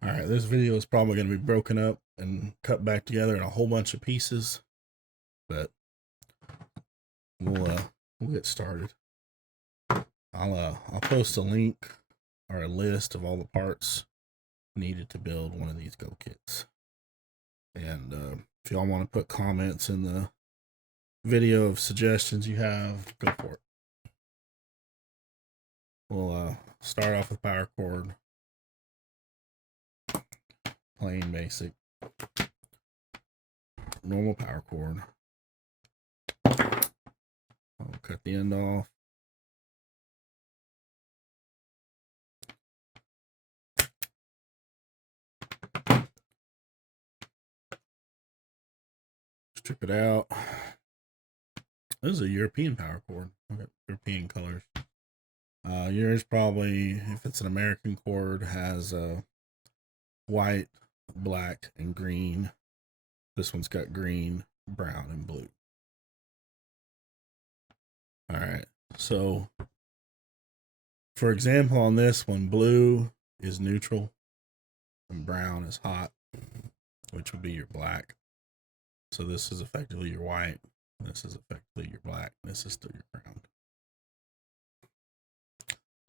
All right, this video is probably going to be broken up and cut back together in a whole bunch of pieces, but we'll get started. I'll post a link or a list of all the parts needed to build one of these go kits. And if y'all want to put comments in the video of suggestions you have, go for it. We'll start off with power cord. Plain basic normal power cord. I'll cut the end off. Strip it out. This is a European power cord. European colors. Yours probably, if it's an American cord, has white, black, and green. This one's got green, brown, and blue. All right. So, for example, on this one, blue is neutral and brown is hot, which would be your black. So this is effectively your white. This is effectively your black. This is still your ground.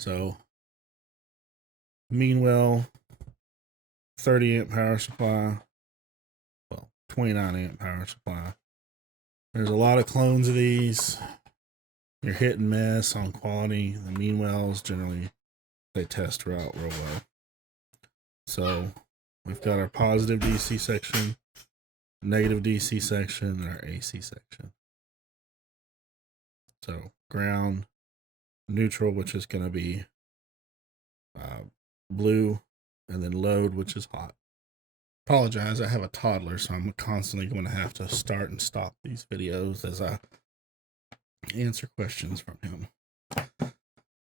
So, meanwhile, 30 amp power supply, well, 29 amp power supply. There's a lot of clones of these. You're hit and miss on quality. The Meanwells generally, they test out real well. So we've got our positive DC section, negative DC section, and our AC section. So ground, neutral, which is going to be blue, and then load, which is hot. Apologize, I have a toddler, so I'm constantly going to have to start and stop these videos as I answer questions from him.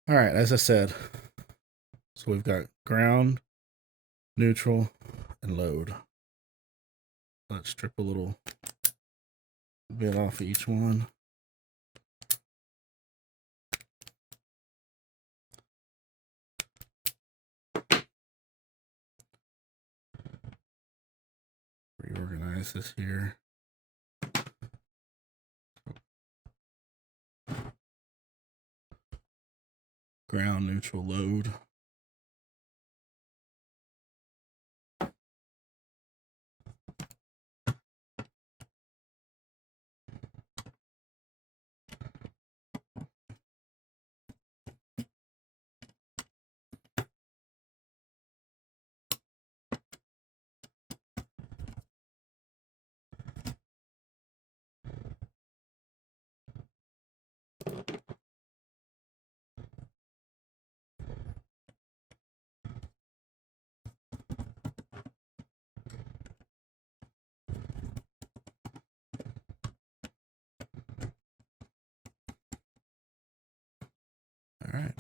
All right, as I said, so we've got ground, neutral, and load. Let's strip a little bit off each one. Reorganize this here. Ground, neutral, load. All right.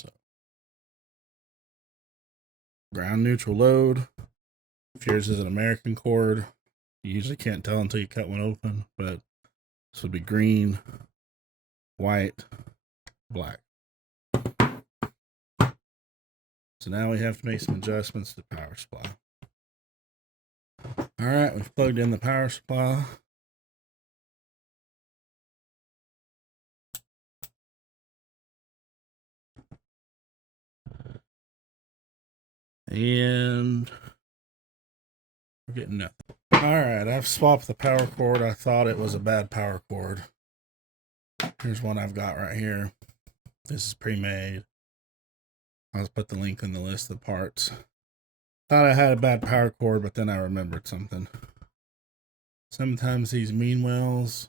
So, ground, neutral, load. If yours is an American cord, you usually can't tell until you cut one open, but this would be green, white, black. So now we have to make some adjustments to the power supply. All right, we've plugged in the power supply. And we're getting nothing. All right, I've swapped the power cord. I thought it was a bad power cord. Here's one I've got right here. This is pre-made. I'll put the link in the list of the parts. Thought I had a bad power cord, but then I remembered something. Sometimes these Meanwells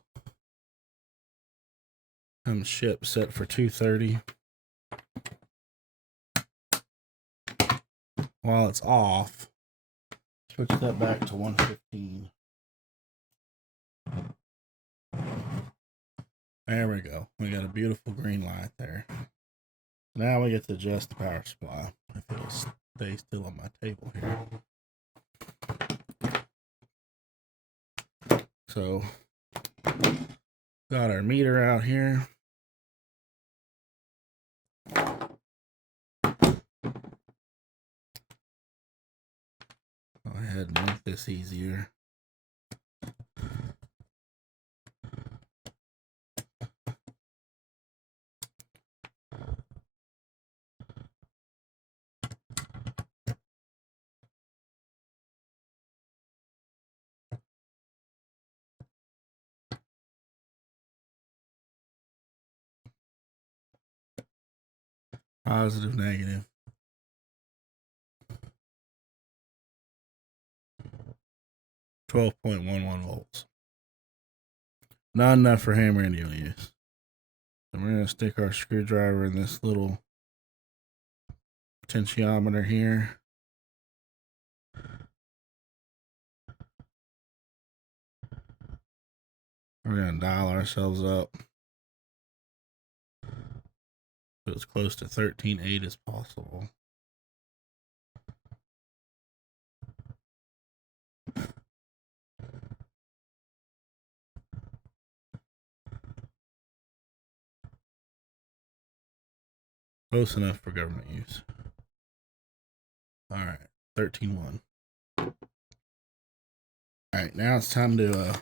come shipped set for 230. While it's off, switch that back to 115. There we go. We got a beautiful green light there. Now we get to adjust the power supply. If it'll stay still on my table here. So, got our meter out here. this easier. Positive, negative. 12.11 volts. Not enough for hammer needle use. So we're going to stick our screwdriver in this little potentiometer here. We're going to dial ourselves up so it's close to 13.8 as possible. Close enough for government use. All right, 13.1. All right, now it's time to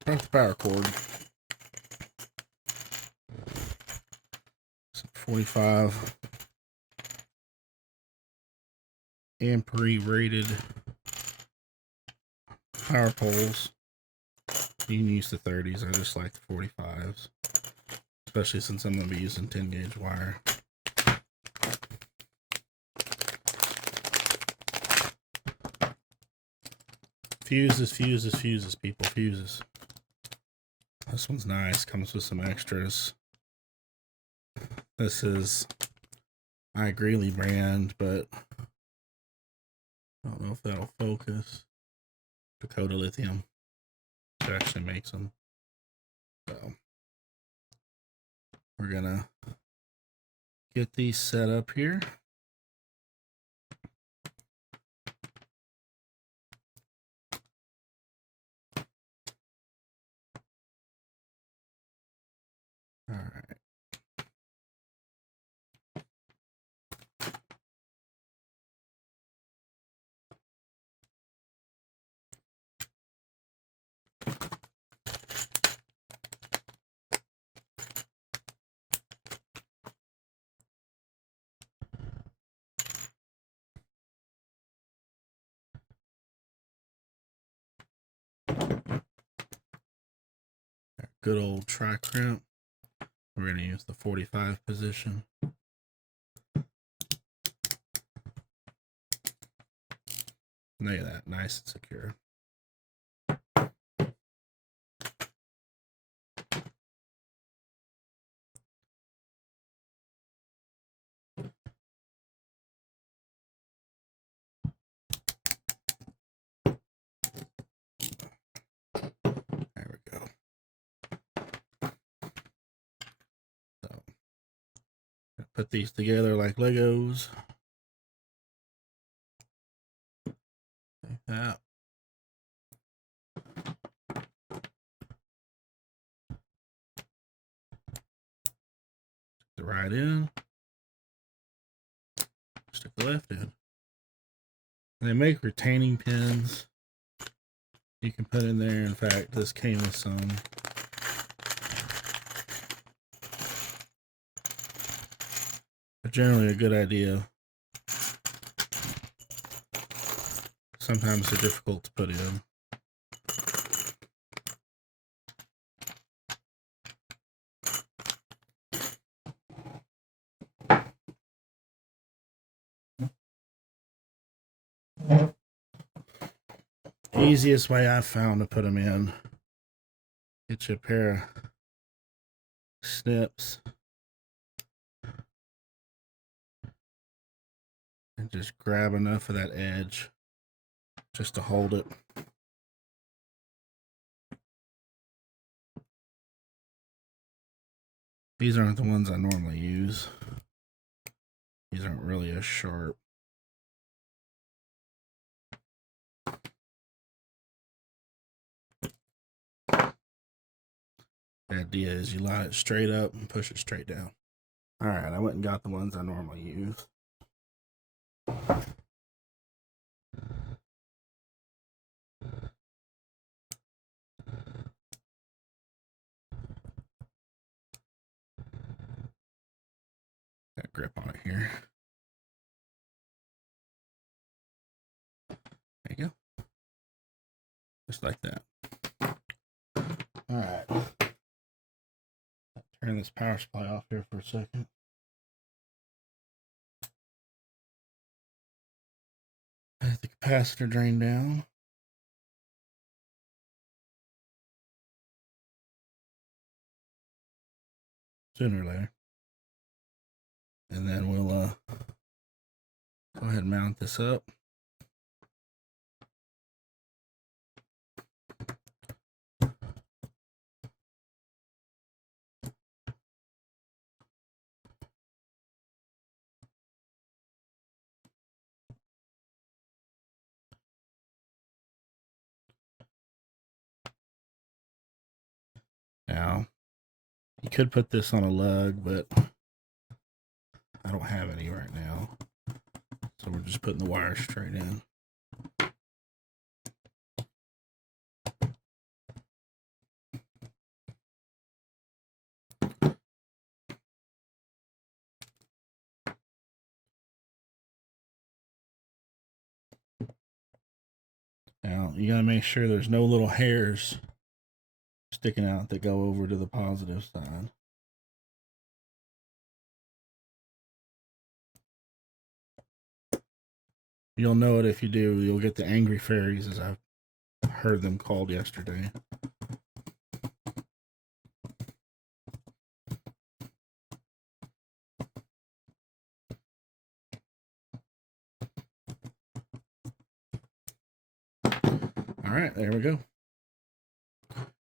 start the power cord. 45 ampere rated power poles. You can use the 30s. I just like the 45s, especially since I'm going to be using 10 gauge wire. Fuses, fuses, fuses, people, fuses. This one's nice, comes with some extras. This is Greeley brand, but I don't know if that'll focus. Dakota Lithium, which actually makes them. So we're gonna get these set up here. All right. Good old tri-crimp. We're going to use the 45 position. Look at that, nice and secure. There we go. So, put these together like Legos. Like that. Stick the right in. Stick the left in. And they make retaining pins you can put in there. In fact, this came with some. But generally a good idea. Sometimes they're difficult to put in. Easiest way I've found to put them in. Get you a pair of snips. And just grab enough of that edge just to hold it. These aren't the ones I normally use. These aren't really as sharp. The idea is you line it straight up and push it straight down. All right, I went and got the ones I normally use. good grip on it here. There you go. Just like that. All right. Turn this power supply off here for a second. Let the capacitor drain down. Sooner or later. And then we'll go ahead and mount this up. Now, you could put this on a lug, but I don't have any right now. So we're just putting the wire straight in. Now, you gotta make sure there's no little hairs sticking out that go over to the positive side. You'll know it if you do. You'll get the angry fairies, as I've heard them called yesterday. All right, there we go.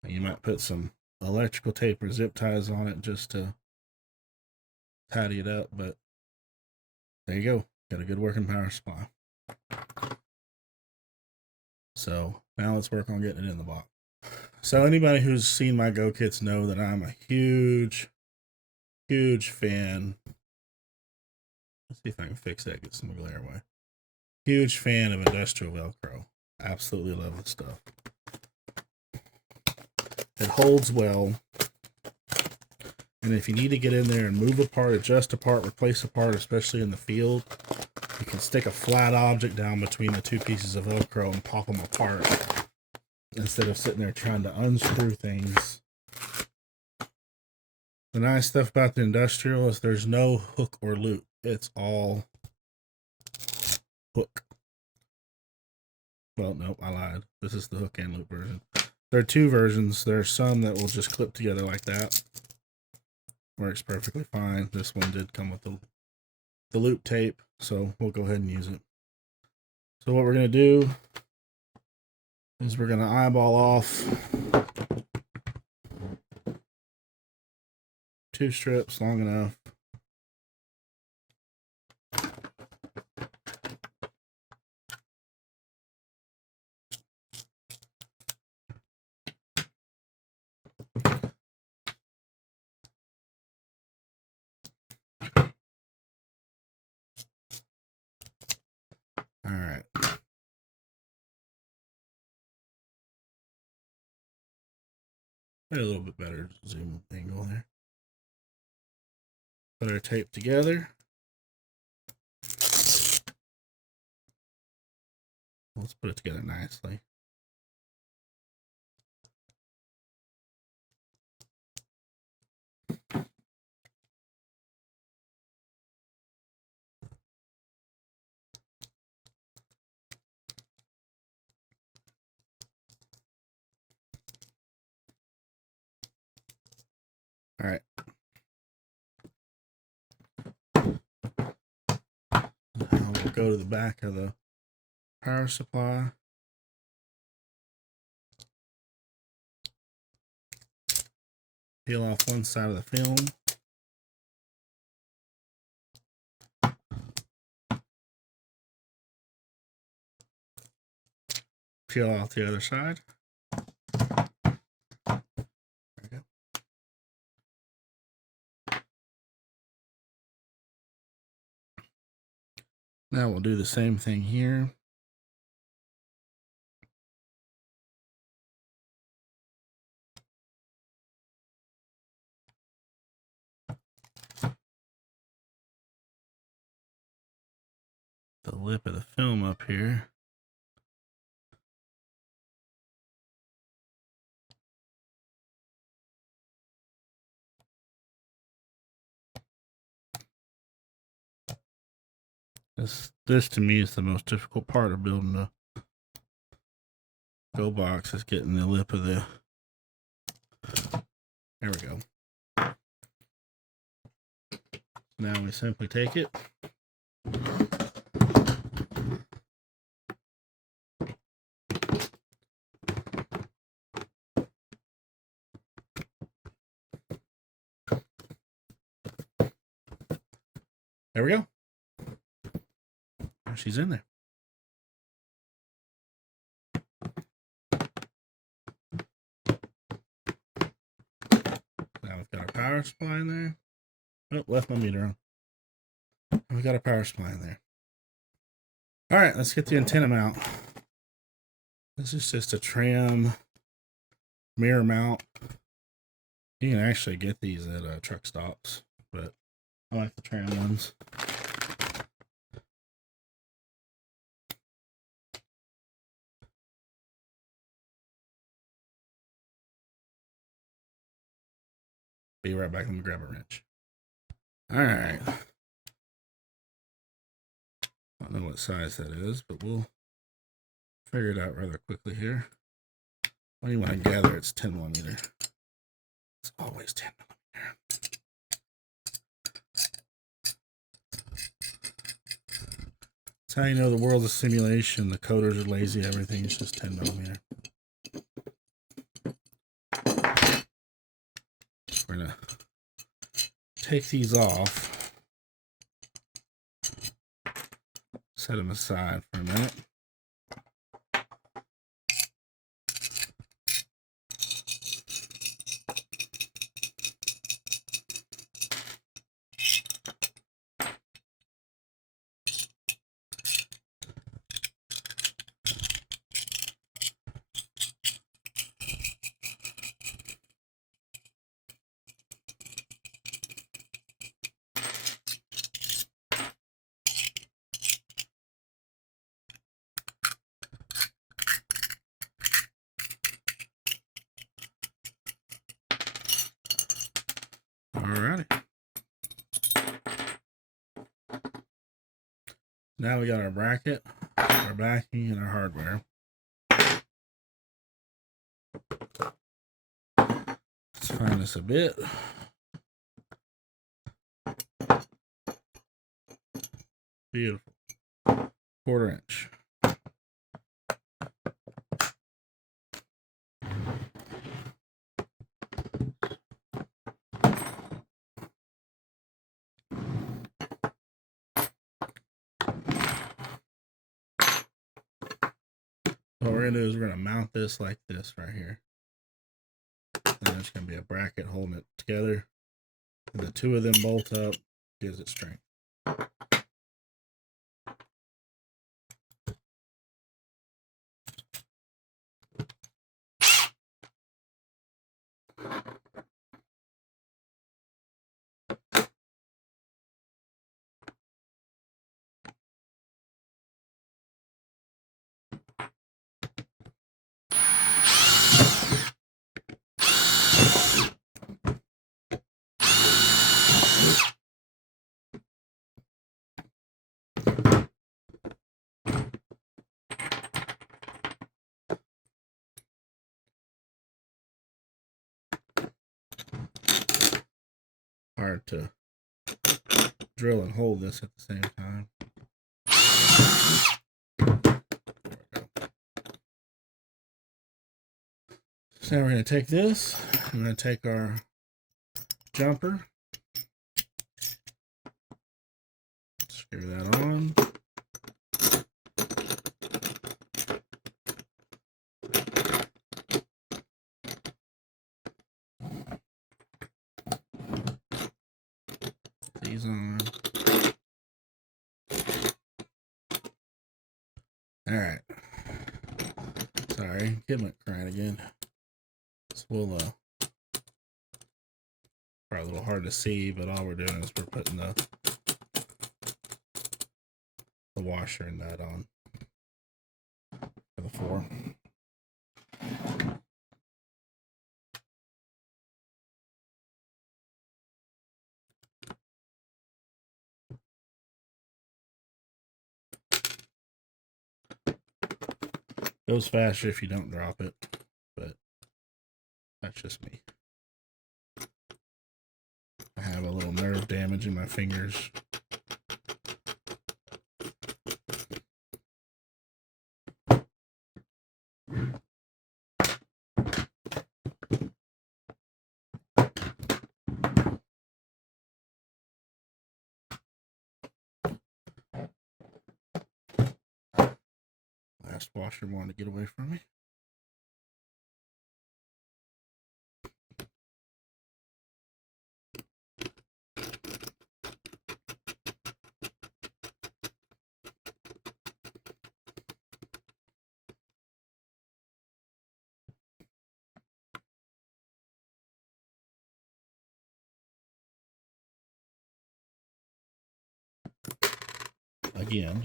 You might put some electrical tape or zip ties on it just to tidy it up, but there you go. Got a good working power supply. So now let's work on getting it in the box. So anybody who's seen my Go Kits know that I'm a huge fan. Let's see if I can fix that, get some glare away. Huge fan of industrial Velcro. Absolutely love this stuff. It holds well. And if you need to get in there and move a part, adjust a part, replace a part, especially in the field, you can stick a flat object down between the two pieces of Velcro and pop them apart instead of sitting there trying to unscrew things. The nice stuff about the industrial is there's no hook or loop. It's all hook. Well, nope, I lied. This is the hook and loop version. There are two versions. There are some that will just clip together like that. Works perfectly fine. This one did come with the loop tape, so we'll go ahead and use it. So what we're going to do is we're going to eyeball off 2 strips long enough. All right. A little bit better zoom angle there. Put our tape together. Let's put it together nicely. All right. Now we'll go to the back of the power supply. Peel off one side of the film. Peel off the other side. There we go. Now we'll do the same thing here. the lip of the film up here. This to me is the most difficult part of building a Go box, is getting the lip of the. There we go. Now we simply take it. There we go. She's in there. Now we've got our power supply in there. Oh, left my meter on. We've got a power supply in there. All right, let's get the antenna mount. This is just a tram mirror mount. You can actually get these at truck stops, but I like the tram ones. Be right back. Let me grab a wrench. All right. I don't know what size that is, but we'll figure it out rather quickly here. When I gather, it's 10 millimeter. It's always 10 millimeter. That's how you know the world's a simulation. The coders are lazy. Everything is just 10 millimeter. We're gonna take these off, set them aside for a minute. Alrighty. Now we got our bracket, our backing, and our hardware. Let's find us a bit. Beautiful. 1/4 inch. What we're gonna do is we're gonna mount this like this right here. And there's gonna be a bracket holding it together. And the two of them bolt up, gives it strength. Hard to drill and hold this at the same time. So now we're going to take this, I'm going to take our jumper, screw that on. These on. All right. Sorry, kid went crying again. So we'll probably a little hard to see, but all we're doing is we're putting the washer and nut on for the 4. Goes faster if you don't drop it, but that's just me. I have a little nerve damage in my fingers. Last washer wanted to get away from me. Again.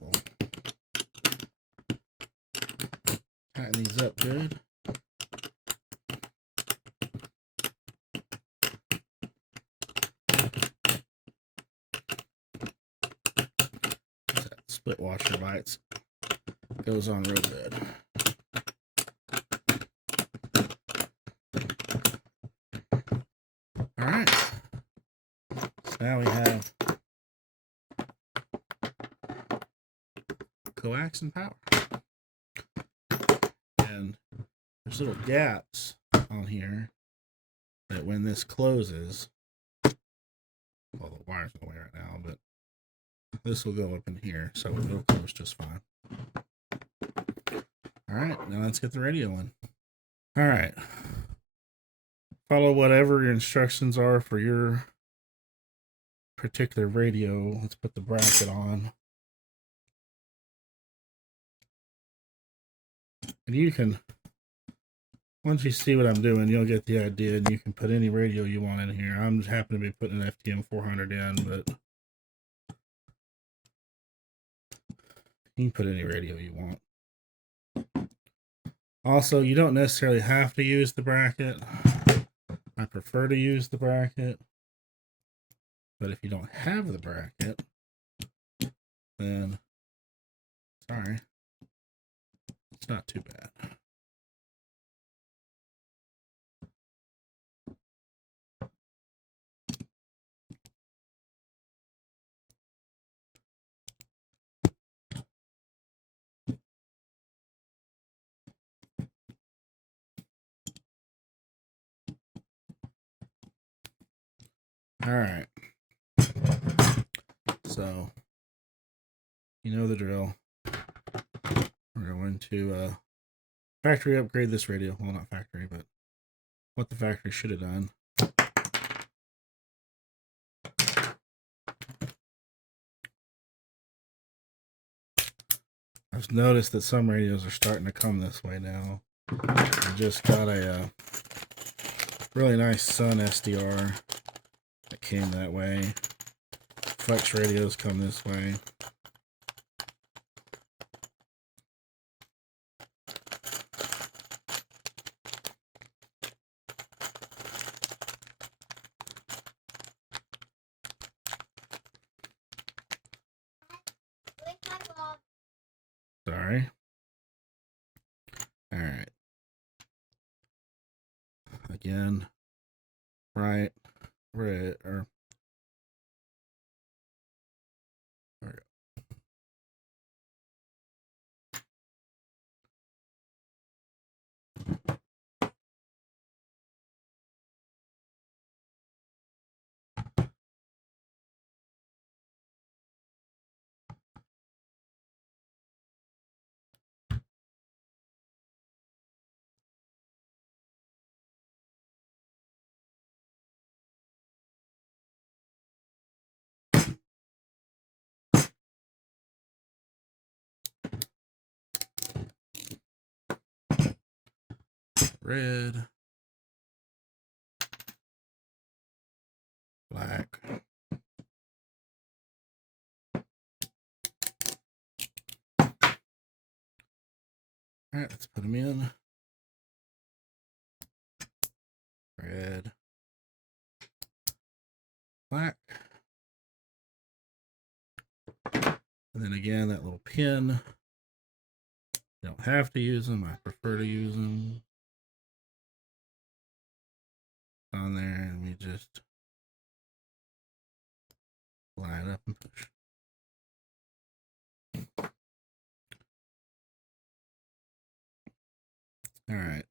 We'll tighten these up good. That split washer lights goes on real good. All right, so now we have coax and power, and there's little gaps on here that when this closes, well, the wire's in the way right now, but this will go up in here, so it'll close just fine. All right, now let's get the radio in. All right, follow whatever your instructions are for your particular radio. Let's put the bracket on. And you can, once you see what I'm doing, you'll get the idea, and you can put any radio you want in here. I'm just happen to be putting an FTM 400 in, but you can put any radio you want. Also, you don't necessarily have to use the bracket. I prefer to use the bracket. But if you don't have the bracket, then sorry, it's not too bad. All right. So, you know the drill. We're going to factory upgrade this radio. Well, not factory, but what the factory should have done. I've noticed that some radios are starting to come this way now. I just got a really nice Sun SDR that came that way. Flex radios come this way. Sorry. All right. Again, right, red, or there we go. red, black. All right, let's put them in. Red, black. And then again, that little pin. You don't have to use them. I prefer to use them. On there, and we just line up and push. All right.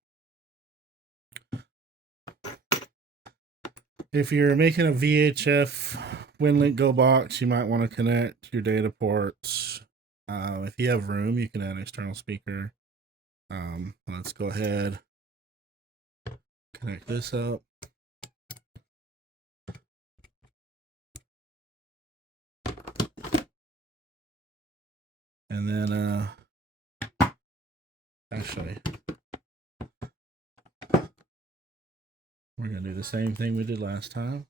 If you're making a VHF WinLink Go box, you might want to connect your data ports. If you have room, you can add an external speaker. Let's go ahead, connect this up. And then, actually, we're going to do the same thing we did last time.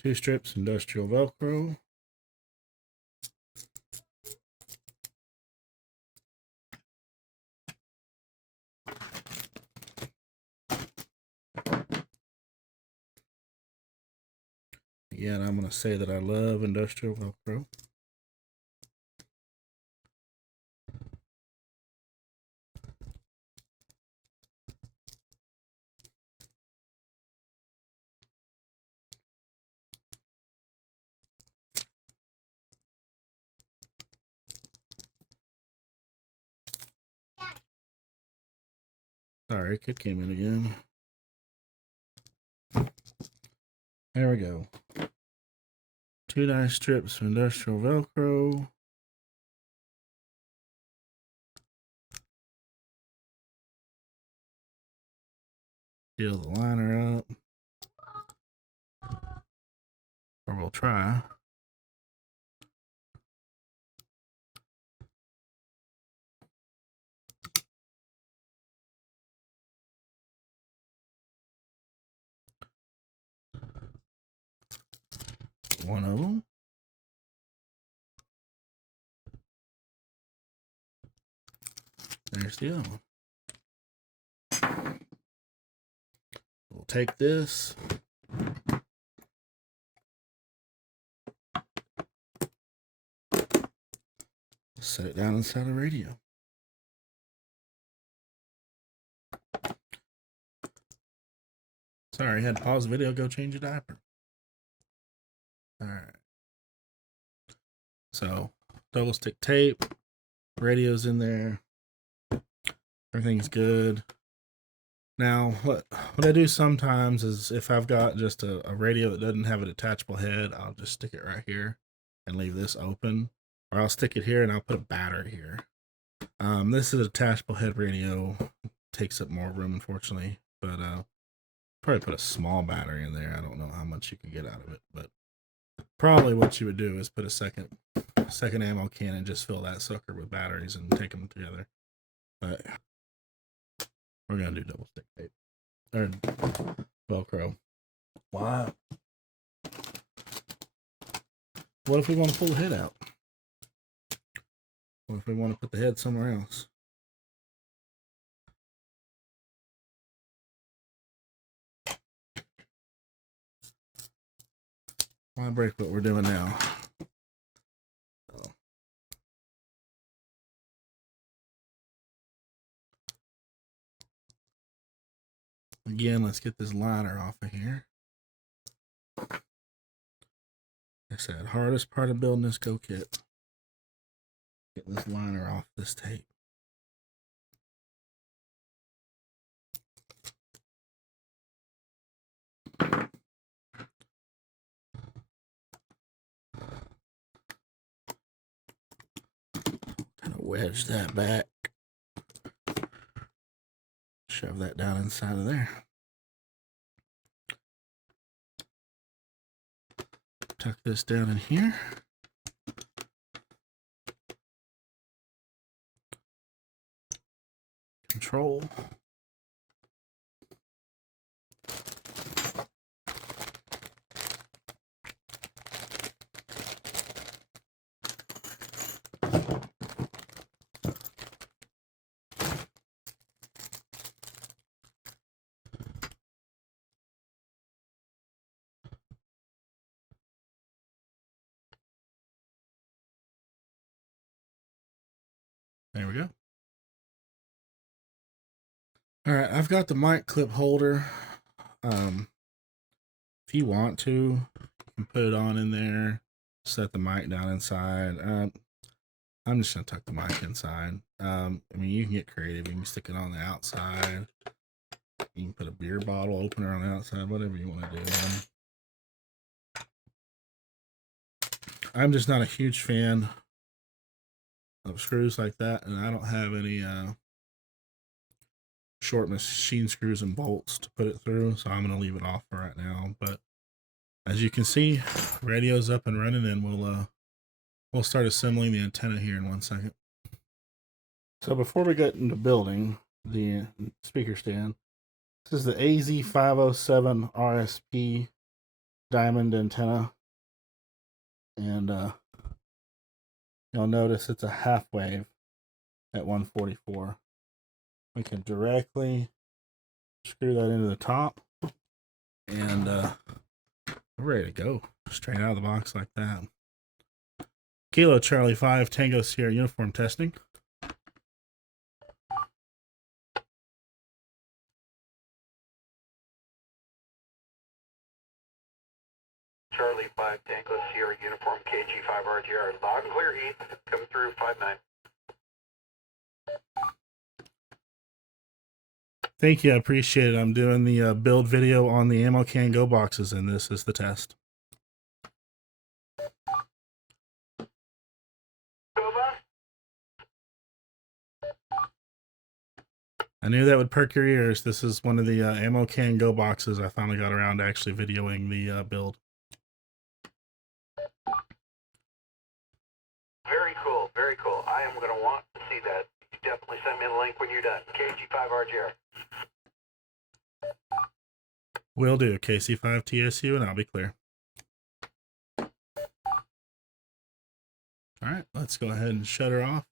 Two strips industrial Velcro. Again, I'm going to say that I love industrial Velcro. Sorry, kid came in again. There we go. Two nice strips of industrial Velcro. Seal the liner up. Or we'll try. One of them. There's the other one. We'll take this. Set it down inside the radio. Sorry, had to pause the video, go change a diaper. All right. So, double stick tape, radio's in there. Everything's good. Now, what I do sometimes is if I've got just a radio that doesn't have a detachable head, I'll just stick it right here and leave this open. Or I'll stick it here and I'll put a battery here. This is a detachable head radio. Takes up more room, unfortunately. But probably put a small battery in there. I don't know how much you can get out of it. But probably what you would do is put a second ammo can and just fill that sucker with batteries and take them together. But we're going to do double stick tape. Or Velcro. Wow. What if we want to pull the head out? What if we want to put the head somewhere else? Why break what we're doing now? So. Again, let's get this liner off of here. Like I said, hardest part of building this gokit. Get this liner off this tape. wedge that back. Shove that down inside of there. Tuck this down in here. Control. There we go. All right, I've got the mic clip holder. If you want to, you can put it on in there, set the mic down inside. I'm just gonna tuck the mic inside. I mean, you can get creative. You can stick it on the outside. You can put a beer bottle opener on the outside, whatever you want to do. I'm just not a huge fan of screws like that, and I don't have any short machine screws and bolts to put it through, so I'm going to leave it off for right now. But as you can see, radio's up and running, and we'll start assembling the antenna here in 1 second. So before we get into building the speaker stand, this is the AZ507 RSP diamond antenna, and you'll notice it's a half wave at 144. We can directly screw that into the top, and we're ready to go. Straight out of the box like that. Kilo Charlie 5 Tango Sierra uniform testing. Charlie 5 Tango Sierra uniform KG5 RGR. Loud and clear, Heath. Come through 5-9. Thank you, I appreciate it. I'm doing the build video on the ammo can go boxes, and this is the test. I knew that would perk your ears. This is one of the ammo can go boxes. I finally got around to actually videoing the build. Very cool, very cool. I am going to want to see that. You definitely send me the link when you're done. KG5 RGR. Will do. KC5 TSU, and I'll be clear. All right, let's go ahead and shut her off.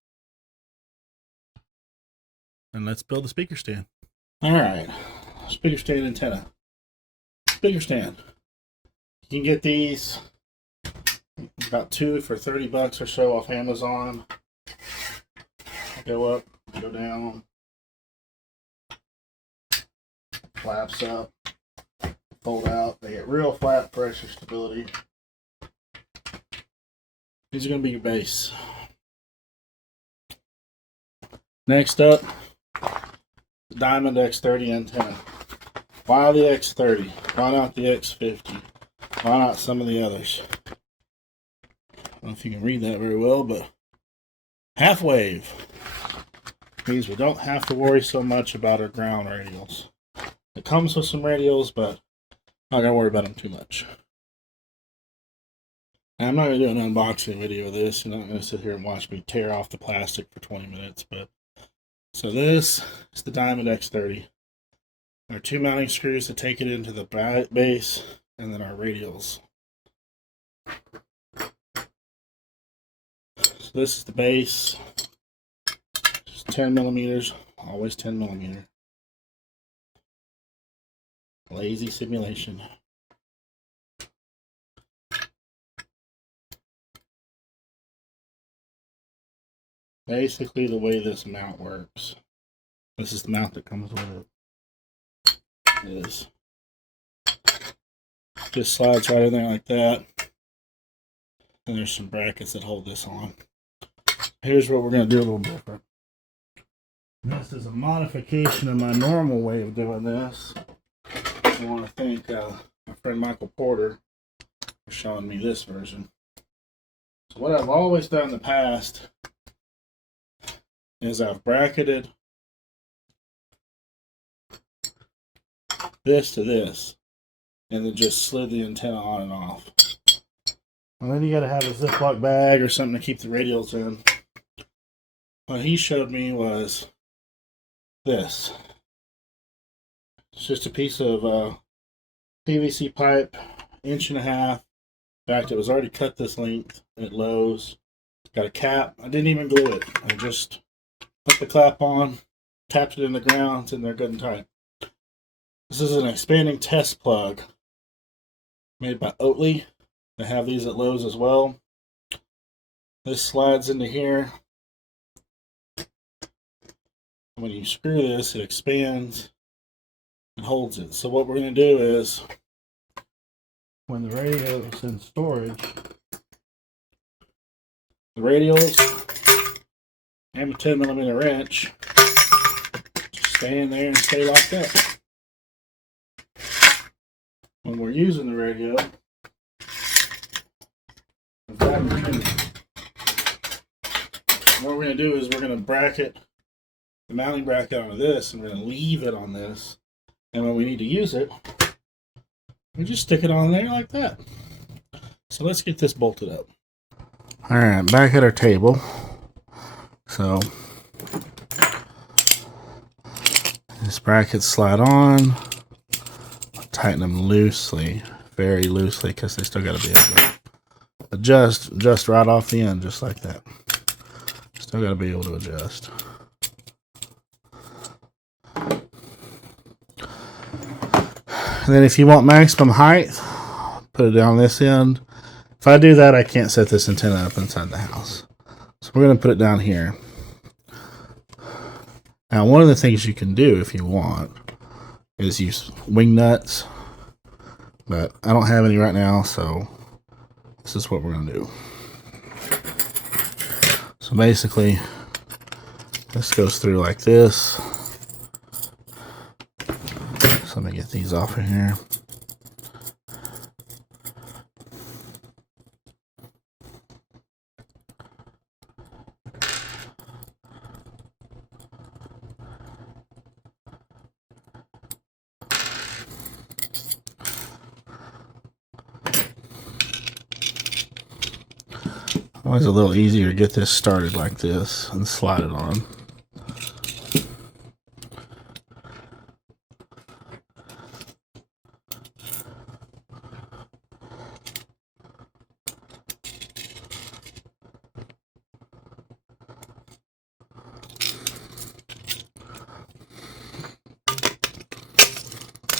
And let's build the speaker stand. All right, speaker stand antenna. Speaker stand. You can get these about 2 for $30 or so off Amazon. Go up, go down, flaps up, fold out. They get real flat pressure stability. These are going to be your base. Next up, the Diamond X30 antenna. Why the X30? Why not the X50? Why not some of the others? I don't know if you can read that very well, but half wave means we don't have to worry so much about our ground radials. It comes with some radials, but I'm not going to worry about them too much. And I'm not going to do an unboxing video of this. You're not going to sit here and watch me tear off the plastic for 20 minutes. But so this is the Diamond X30. Our 2 mounting screws to take it into the base, and then our radials. So this is the base. Just 10 millimeters, always 10 millimeter. Lazy simulation. Basically, the way this mount works, this is the mount that comes with it, is just slides right in there like that, and there's some brackets that hold this on. Here's what we're going to do a little different. This is a modification of my normal way of doing this. I want to thank my friend Michael Porter for showing me this version. So what I've always done in the past is I've bracketed this to this, and then just slid the antenna on and off. And then you got to have a Ziploc bag or something to keep the radials in. What he showed me was this. It's just a piece of PVC pipe, 1.5 inches. In fact, it was already cut this length at Lowe's. Got a cap. I didn't even glue it. I just put the clap on, tapped it in the ground, it's in there good and tight. This is an expanding test plug made by Oatly. They have these at Lowe's as well. This slides into here. When you screw this, it expands and holds it. So what we're going to do is, when the radio is in storage, the radials and the 10mm wrench just stay in there and stay locked up. When we're using the radio, what we're going to do is we're going to bracket the mounting bracket onto this, and we're going to leave it on this. And when we need to use it, we just stick it on there like that. So let's get this bolted up. All right, back at our table. So these brackets slide on. Tighten them loosely, very loosely, because they still got to be able to adjust just right off the end, just like that. Still got to be able to adjust. And then if you want maximum height, put it down this end. If I do that, I can't set this antenna up inside the house. So we're going to put it down here. Now, one of the things you can do if you want is use wing nuts, but I don't have any right now, so this is what we're going to do. So basically, this goes through like this. So let me get these off of here. Always a little easier to get this started like this and slide it on.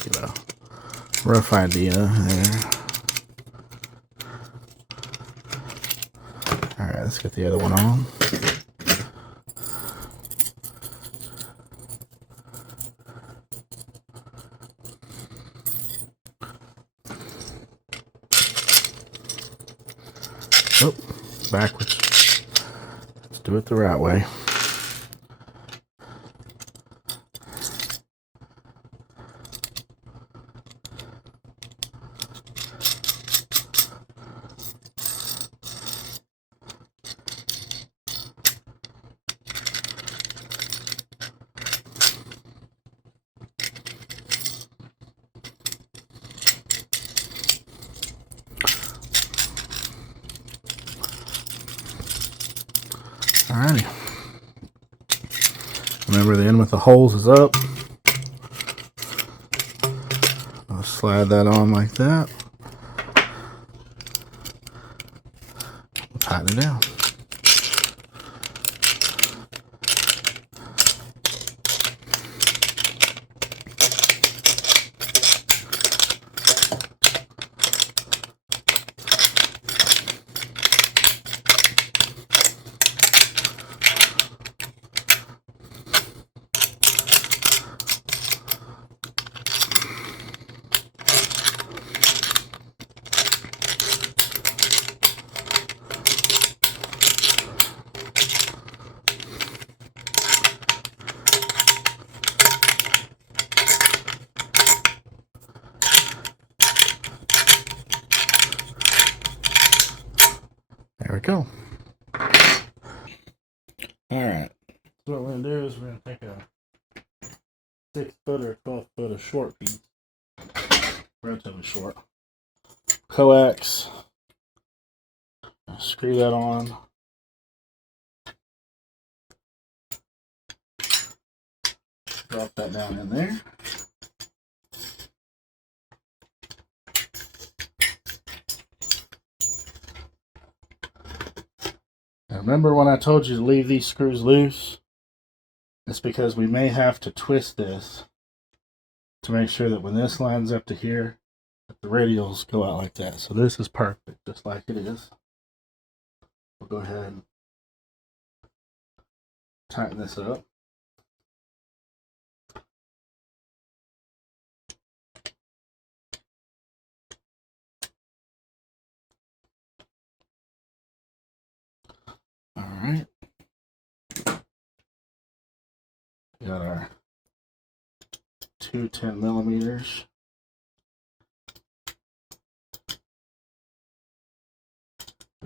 Get a rough idea there. Alright, let's get the other one on. Oh, backwards. Let's do it the right way. Alrighty. Remember, the end with the holes is up. I'll slide that on like that. We'll tighten it down. There we go. All right. So going to do is we're going to take a 6 foot or 12 foot of short piece, relatively short, coax, screw that on. Drop that down in there. Now remember when I told you to leave these screws loose? It's because we may have to twist this to make sure that when this lines up to here, that the radials go out like that. So this is perfect, just like it is. We'll go ahead and tighten this up. All right. We got our two 10 millimeters.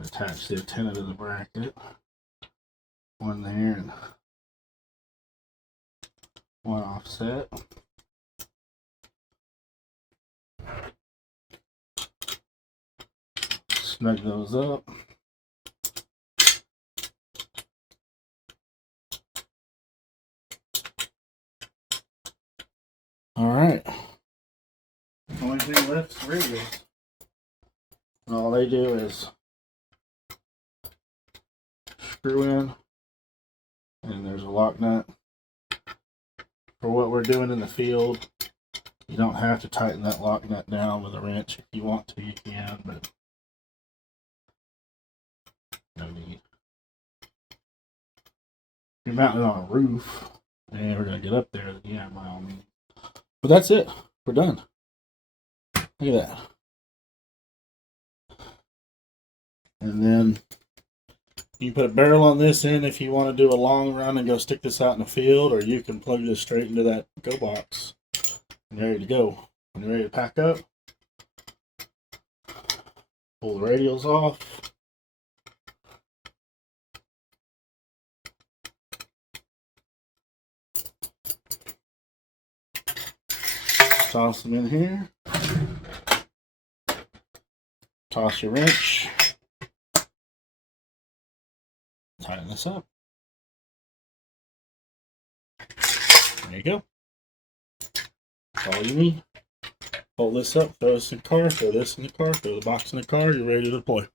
Attach the antenna to the bracket. One there and one offset. Snug those up. All right. The only thing left is radials. And all they do is screw in, and there's a lock nut. For what we're doing in the field, you don't have to tighten that lock nut down with a wrench. If you want to, you can, but no need. If you're mounting it on a roof and we're going to get up there, then yeah, by all means. But that's it. We're done. Look at that. And then you can put a barrel on this end if you want to do a long run and go stick this out in the field, or you can plug this straight into that go box and you're ready to go. When you're ready to pack up, pull the radials off. Toss them in here. Toss your wrench. Tighten this up. There you go. That's all you need. Fold this up, throw this in the car, throw this in the car, throw the box in the car, you're ready to deploy.